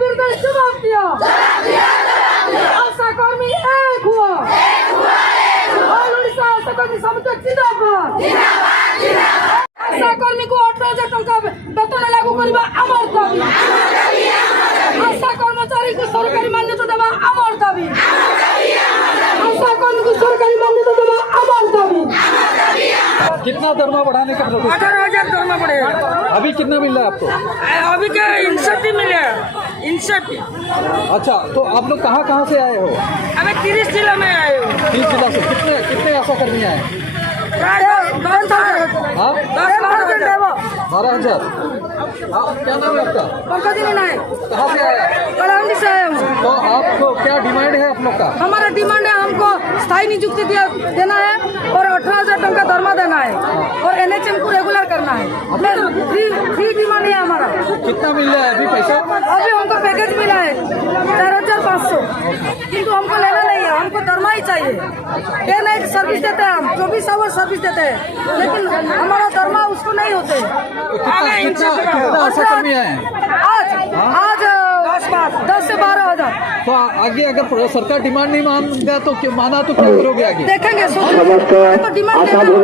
विरुद्ध जवाब दिया। आशा कर्मी एक हुआ। ऑल ओडिशा आशा कर्मी समिति जिंदाबाद। आशा कर्मी को 18,000 टंका वेतन लागू करबा आमर दाबी। आशा कर्मचारी को सरकारी मान्यता देवा आमर दाबी। आशा कर्मी को सरकारी मान्यता देवा आमर दाबी। कितना दरमा बढ़ाने का प्रोसेस? 18,000 दरमा बढ़ेगा। अभी कितना मिल रहा है आपको? अभी क्या इंसेंटिव मिले? इंसेंटिव। अच्छा, तो आप लोग कहाँ से आए हो? अबे 30 जिला में आए हो। 30 जिला से कितने आशा कर्मी आए? हाँ, 12,000। क्या नाम है आपका? पंकज नायक। कहाँ से आए? कलावंडी से आए हूँ। तो आपको क्या डिमांड है आप लोग का? हमारा डिमांड है हमको स्थायी नियुक्ति देना है और 18,000 टंका दरमा देना है और NHM को रेगुलर करना है। फ्री डिमांड है हमारा। कितना मिल रहा है अभी पैसा? अभी हमको पैकेज मिला है 4,500, किंतु हमको लेना नहीं है, हमको दरमा ही चाहिए। डे नाइट सर्विस देते हैं हम, 24 आवर सर्विस देते हैं, लेकिन हमारा दरमा उसको नहीं होते। कितना आशा कर्मी आए? आज 10 से 12,000। तो आगे अगर सरकार डिमांड नहीं माना तो क्या करोगे आगे? देखेंगे, समस्त तो डिमांड आशा कर्मी